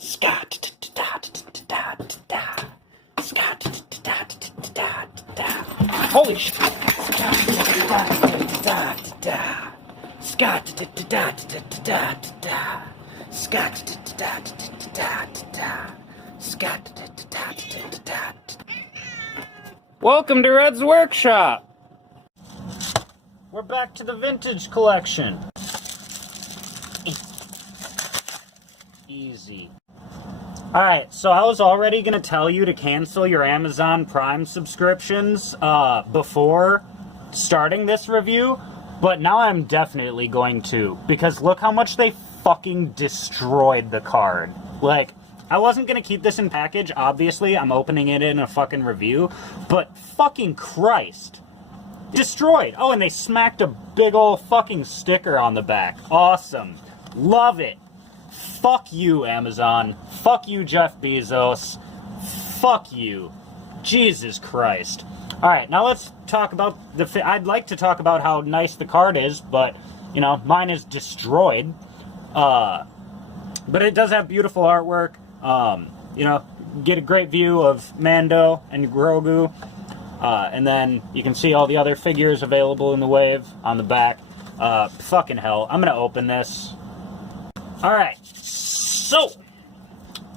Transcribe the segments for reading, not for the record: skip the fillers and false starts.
Scott. Scott. Holy shit. Scott. Welcome to Red's Workshop. We're back to the vintage collection. Easy. Alright, so I was already going to tell you to cancel your Amazon Prime subscriptions before starting this review, but now I'm definitely going to, because look how much they fucking destroyed the card. Like, I wasn't going to keep this in package, obviously, I'm opening it in a fucking review, but fucking Christ. Destroyed. Oh, and they smacked a big old fucking sticker on the back. Awesome. Love it. Fuck you, Amazon. Fuck you, Jeff Bezos. Fuck you. Jesus Christ. Alright, now let's talk about I'd like to talk about how nice the card is, but, you know, mine is destroyed. But it does have beautiful artwork. You know, get a great view of Mando and Grogu. And then you can see all the other figures available in the wave on the back. Fucking hell. I'm gonna open this. Alright, so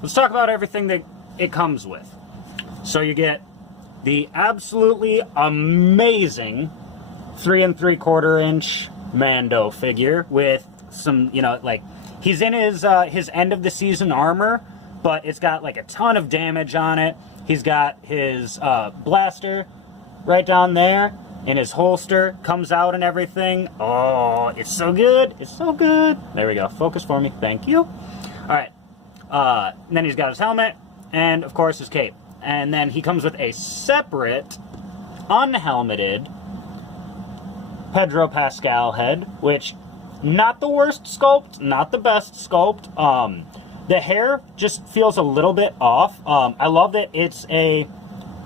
let's talk about everything that it comes with. So you get the absolutely amazing 3 3/4 inch Mando figure with some, you know, like, he's in his end of the season armor, but it's got like a ton of damage on it. He's got his blaster right down there in his holster, comes out and everything. Oh, it's so good. It's so good. There we go. Focus for me. Thank you. All right. Then he's got his helmet and, of course, his cape. And then he comes with a separate, unhelmeted Pedro Pascal head, which, not the worst sculpt, not the best sculpt. The hair just feels a little bit off. I love that it's a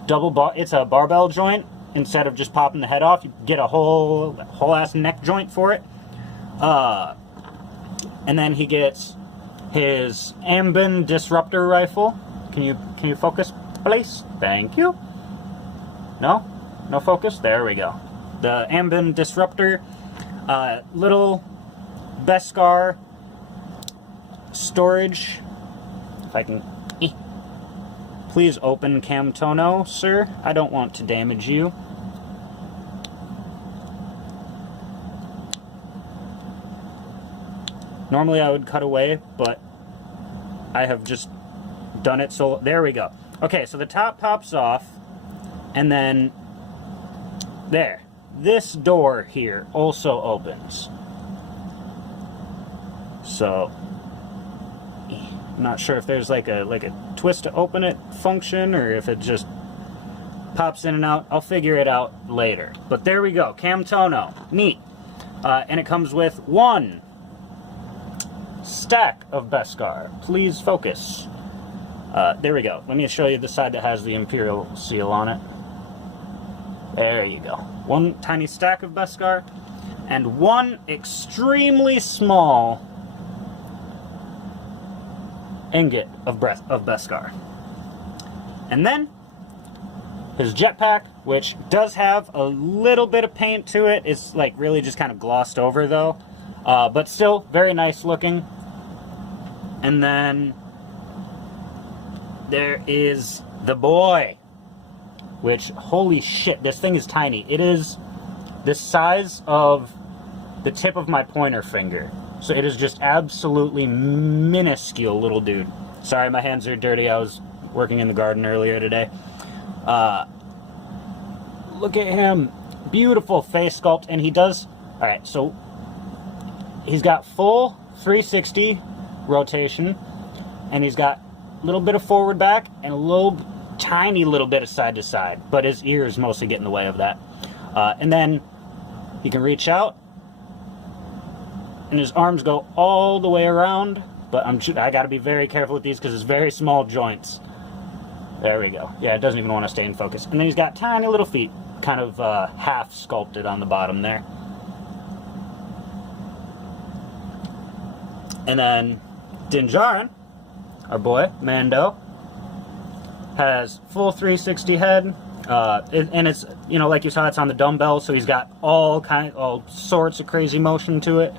it's a barbell joint. Instead of just popping the head off, you get a whole ass neck joint for it. And then he gets his Ambin disruptor rifle. Can you focus, please? Thank you. No focus. There we go. The Ambin disruptor, little Beskar storage. If I can. Please open Camtono, sir. I don't want to damage you. Normally I would cut away, but I have just done it, so there we go. Okay, so the top pops off, and then there. This door here also opens. So I'm not sure if there's like a twist to open it function, or if it just pops in and out. I'll figure it out later. But there we go, Camtono. Neat. And it comes with 1 stack of Beskar. Please focus. There we go. Let me show you the side that has the Imperial seal on it. There you go. 1 tiny stack of Beskar, and 1 extremely small ingot of Beskar. And then his jetpack, which does have a little bit of paint to it. It's like really just kind of glossed over though, but still very nice looking. And then there is the boy, which, holy shit, this thing is tiny. It is the size of the tip of my pointer finger. So it is just absolutely minuscule little dude. Sorry, my hands are dirty. I was working in the garden earlier today. Look at him. Beautiful face sculpt. And he does... Alright, so he's got full 360 rotation. And he's got a little bit of forward back and a tiny little bit of side to side. But his ears mostly get in the way of that. And then he can reach out. And his arms go all the way around, but I gotta be very careful with these because it's very small joints. There we go. Yeah, it doesn't even want to stay in focus. And then he's got tiny little feet, kind of half sculpted on the bottom there. And then Din Djarin our boy, Mando, has full 360 head, and it's, you know, like you saw, it's on the dumbbell, so he's got all sorts of crazy motion to it.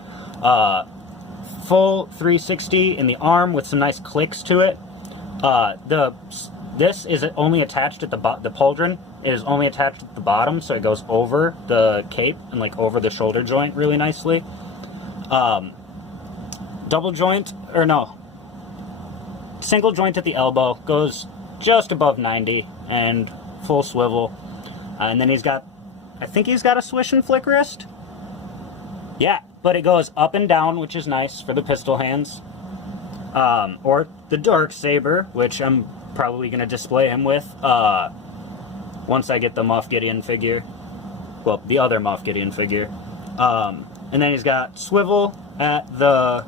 Full 360 in the arm with some nice clicks to it. This is only attached at the pauldron. It is only attached at the bottom, so it goes over the cape and like over the shoulder joint really nicely. Double joint, or no, single joint at the elbow, goes just above 90 and full swivel. And then he's got, I think he's got a swish and flick wrist. Yeah, but it goes up and down, which is nice for the pistol hands. Or the dark saber, which I'm probably going to display him with once I get the Moff Gideon figure. Well, the other Moff Gideon figure. And then he's got swivel at the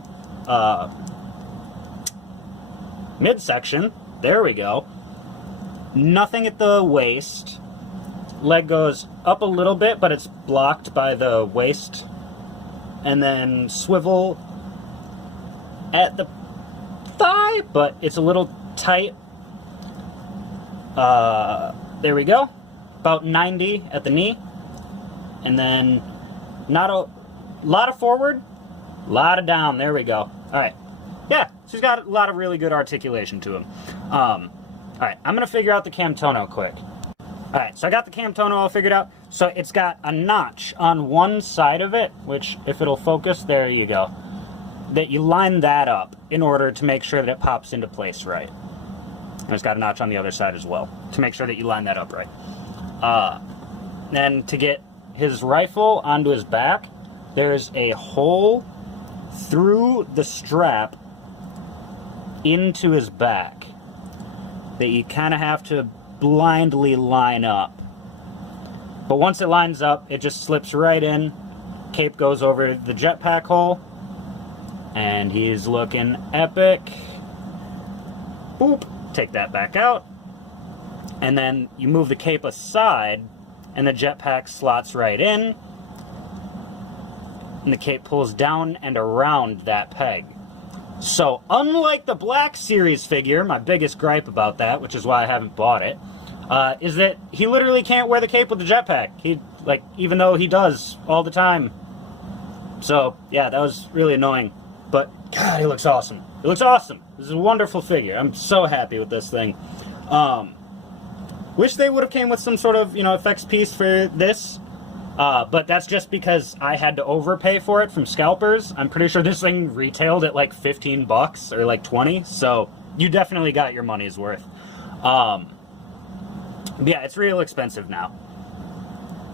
midsection. There we go. Nothing at the waist. Leg goes up a little bit, but it's blocked by the waist. And then swivel at the thigh, but it's a little tight. There we go. About 90 at the knee. And then not a lot of forward, a lot of down. There we go. Alright. Yeah, so he's got a lot of really good articulation to him. Alright, I'm going to figure out the Camtono quick. Alright, so I got the Camtono all figured out. So it's got a notch on one side of it, which, if it'll focus, there you go. That you line that up in order to make sure that it pops into place right. And it's got a notch on the other side as well, to make sure that you line that up right. Then to get his rifle onto his back, there's a hole through the strap into his back that you kind of have to blindly line up. But once it lines up, it just slips right in. Cape goes over the jetpack hole, and he's looking epic. Boop. Take that back out. And then you move the cape aside, and the jetpack slots right in. And the cape pulls down and around that peg. So, unlike the Black Series figure, my biggest gripe about that, which is why I haven't bought it, is that he literally can't wear the cape with the jetpack. Even though he does all the time. So, yeah, that was really annoying. But, God, he looks awesome. It looks awesome. This is a wonderful figure. I'm so happy with this thing. Wish they would have came with some sort of, effects piece for this. But that's just because I had to overpay for it from scalpers. I'm pretty sure this thing retailed at like $15 or like 20. So you definitely got your money's worth. Yeah, it's real expensive now.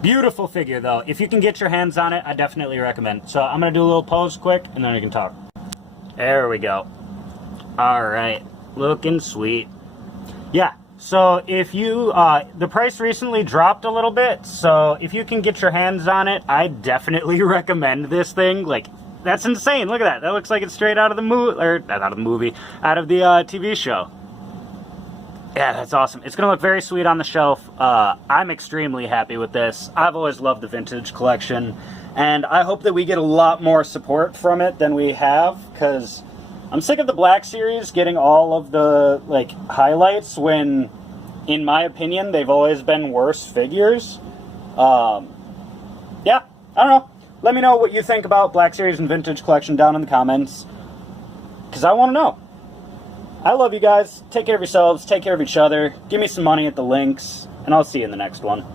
Beautiful figure though. If you can get your hands on it, I definitely recommend. So I'm going to do a little pose quick and then we can talk. There we go. Alright. Looking sweet. Yeah. So if you, the price recently dropped a little bit, so if you can get your hands on it, I definitely recommend this thing. Like, that's insane. Look at that. That looks like it's straight out of the movie, or not out of the movie, out of the TV show. Yeah, that's awesome. It's going to look very sweet on the shelf. I'm extremely happy with this. I've always loved the vintage collection, and I hope that we get a lot more support from it than we have, because I'm sick of the Black Series getting all of the, highlights when, in my opinion, they've always been worse figures. Yeah, I don't know. Let me know what you think about Black Series and Vintage Collection down in the comments, because I want to know. I love you guys. Take care of yourselves. Take care of each other. Give me some money at the links, and I'll see you in the next one.